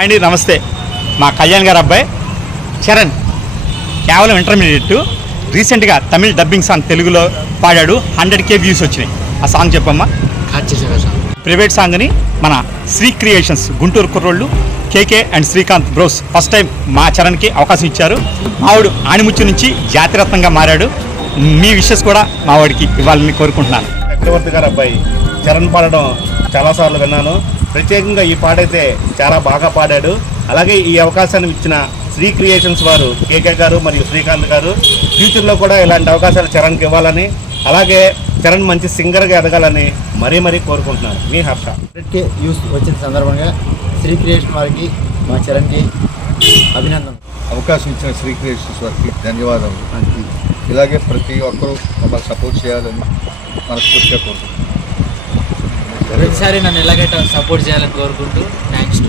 అండి నమస్తే. మా కళ్యాణ్ గారు అబ్బాయి చరణ్ కేవలం ఇంటర్మీడియట్ రీసెంట్గా తమిళ్ డబ్బింగ్ సాంగ్ తెలుగులో పాడాడు. 100K వ్యూస్ వచ్చినాయి. ఆ సాంగ్ చెప్పమ్మా. ప్రైవేట్ సాంగ్ని మన శ్రీ క్రియేషన్స్ గుంటూరు కుర్రోళ్ళు KK and Srikanth bros first time మా చరణ్కి అవకాశం ఇచ్చారు. మావాడు ఆణిముచ్చు నుంచి జాతిరత్నంగా మారాడు. మీ విషెస్ కూడా మా వాడికి ఇవ్వాలని కోరుకుంటున్నాను. చక్రవర్తి గారు అబ్బాయి చరణ్ పాడడం చాలాసార్లు విన్నాను. ప్రత్యేకంగా ఈ పాటైతే చాలా బాగా పాడాడు. అలాగే ఈ అవకాశాన్ని ఇచ్చిన శ్రీ క్రియేషన్స్ వారు కేకే గారు మరియు శ్రీకాంత్ గారు ఫ్యూచర్లో కూడా ఇలాంటి అవకాశాలు చరణ్కి ఇవ్వాలని, అలాగే చరణ్ మంచి సింగర్గా ఎదగాలని మరీ మరీ కోరుకుంటున్నాను. మీ హర్ష. 100K వ్యూస్ వచ్చిన సందర్భంగా శ్రీ క్రియేషన్ వారికి మా చరణ్కి అభినందన. అవకాశం ఇచ్చిన శ్రీ క్రియేషన్స్ వారికి ధన్యవాదాలు. ఇలాగే ప్రతి ఒక్కరూ మమ్మల్ని సపోర్ట్ చేయాలని మనస్ఫూర్తిగా కోరుకుంటున్నాను. ప్రతిసారి నన్ను ఎలాగైతే సపోర్ట్ చేయాలని కోరుకుంటూ థ్యాంక్స్ టు